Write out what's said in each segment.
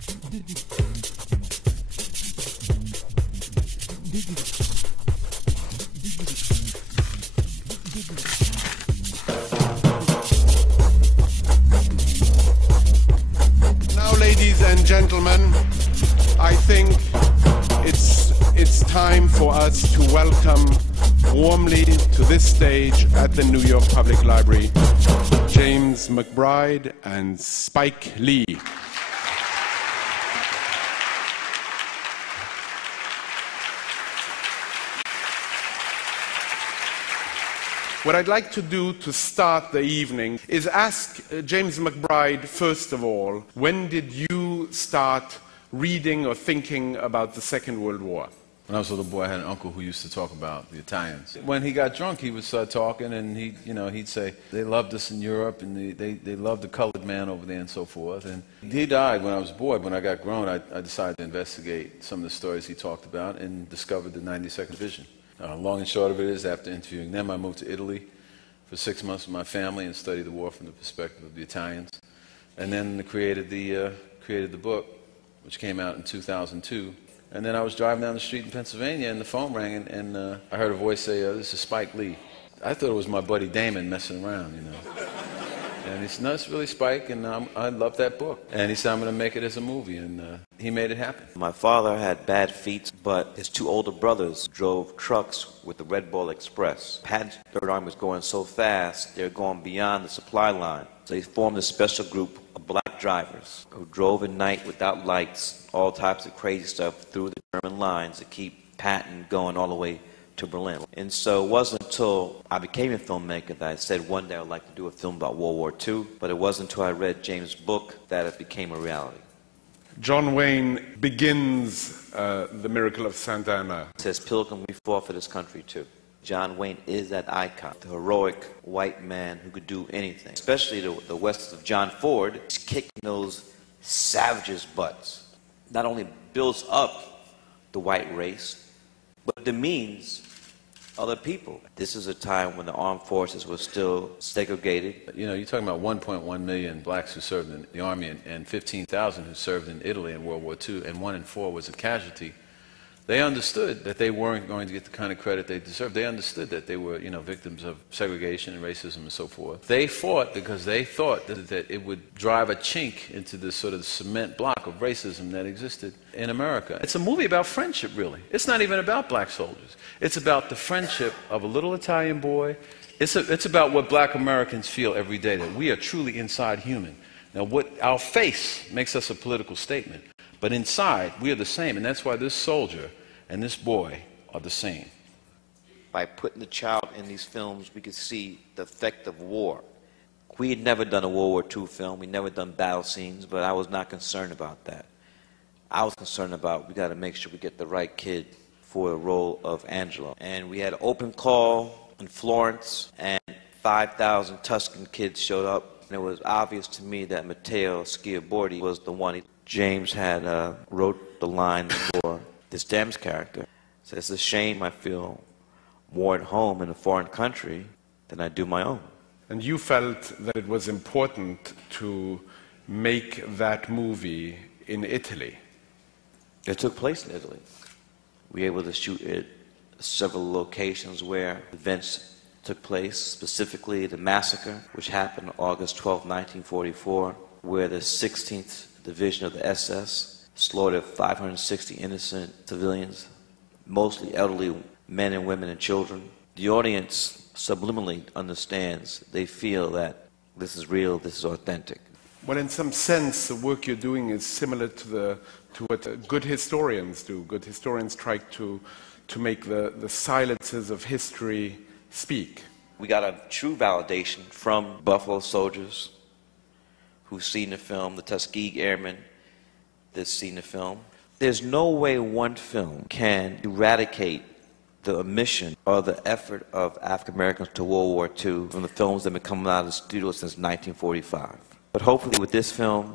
Now, ladies and gentlemen, I think it's time for us to welcome warmly to this stage at the New York Public Library James McBride and Spike Lee. What I'd like to do to start the evening is ask James McBride, first of all, when did you start reading or thinking about the Second World War? When I was a little boy, I had an uncle who used to talk about the Italians. When he got drunk, he would start talking, and he'd say they loved us in Europe, and they loved the colored man over there, and so forth. And he died when I was a boy. When I got grown, I decided to investigate some of the stories he talked about and discovered the 92nd Division. Long and short of it is, after interviewing them, I moved to Italy for 6 months with my family and studied the war from the perspective of the Italians, and then created the book, which came out in 2002. And then I was driving down the street in Pennsylvania, and the phone rang, and I heard a voice say, "This is Spike Lee." I thought it was my buddy Damon messing around, you know. And he said, "No, it's really Spike, and I love that book." And he said, "I'm going to make it as a movie," and he made it happen. My father had bad feet, but his two older brothers drove trucks with the Red Bull Express. Patton's Third Army was going so fast, they were going beyond the supply line. So they formed a special group of black drivers who drove at night without lights, all types of crazy stuff through the German lines to keep Patton going all the way to Berlin. And so it wasn't until I became a filmmaker that I said one day I would like to do a film about World War II, but it wasn't until I read James' book that it became a reality. John Wayne begins The Miracle of Santa Anna. It says, "Pilgrim, we fought for this country too." John Wayne is that icon, the heroic white man who could do anything, especially the west of John Ford. He's kicking those savages' butts. Not only builds up the white race, but demeans other people. This is a time when the armed forces were still segregated. You know, you're talking about 1.1 million blacks who served in the Army and 15,000 who served in Italy in World War II, and 1 in 4 was a casualty. They understood that they weren't going to get the kind of credit they deserved. They understood that they were, victims of segregation and racism and so forth. They fought because they thought that it would drive a chink into this sort of cement block of racism that existed in America. It's a movie about friendship, really. It's not even about black soldiers. It's about the friendship of a little Italian boy. It's about what black Americans feel every day, that we are truly inside human. Now, what our face makes us a political statement, but inside, we are the same, and that's why this soldier and this boy are the same. By putting the child in these films, we could see the effect of war. We had never done a World War II film. We'd never done battle scenes, but I was not concerned about that. I was concerned about, we got to make sure we get the right kid for the role of Angelo. And we had an open call in Florence, and 5,000 Tuscan kids showed up. And it was obvious to me that Matteo Schiabordi was the one. James had wrote the lines for this Dems character. So it's a shame I feel more at home in a foreign country than I do my own. And you felt that it was important to make that movie in Italy. It took place in Italy. We were able to shoot at several locations where events took place, specifically the massacre, which happened August 12, 1944, where the 16th Division of the SS slaughtered 560 innocent civilians, mostly elderly men and women and children. The audience subliminally understands. They feel that this is real, this is authentic. Well, in some sense, the work you're doing is similar to what good historians do. Good historians try to make the silences of history speak. We got a true validation from Buffalo soldiers who've seen the film, the Tuskegee Airmen that's seen the film. There's no way one film can eradicate the mission or the effort of African Americans to World War II from the films that have been coming out of the studio since 1945. But hopefully with this film,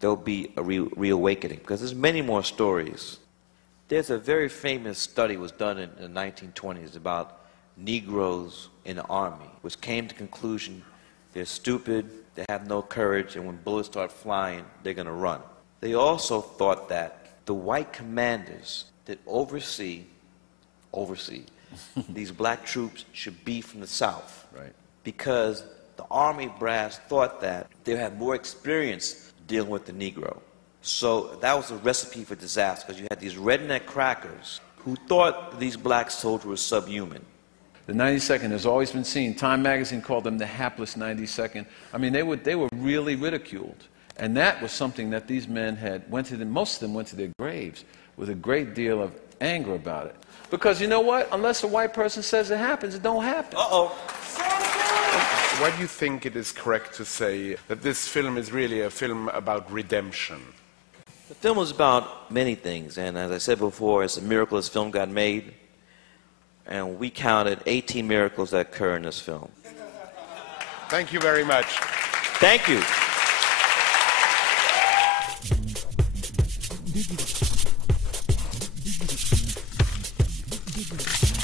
there'll be a reawakening, because there's many more stories. There's a very famous study was done in the 1920s about Negroes in the Army, which came to the conclusion they're stupid, they have no courage, and when bullets start flying, they're going to run. They also thought that the white commanders that oversee these black troops should be from the South. Right. Because the Army brass thought that they had more experience dealing with the Negro. So that was a recipe for disaster, because you had these redneck crackers who thought these black soldiers were subhuman. The 92nd has always been seen. Time magazine called them the hapless 92nd. I mean, they were really ridiculed. And that was something that these men most of them went to their graves with a great deal of anger about it. Because you know what? Unless a white person says it happens, it don't happen. Uh-oh. Why do you think it is correct to say that this film is really a film about redemption? The film is about many things, and as I said before, it's a miracle this film got made. And we counted 18 miracles that occur in this film. Thank you very much. Thank you. Diggity.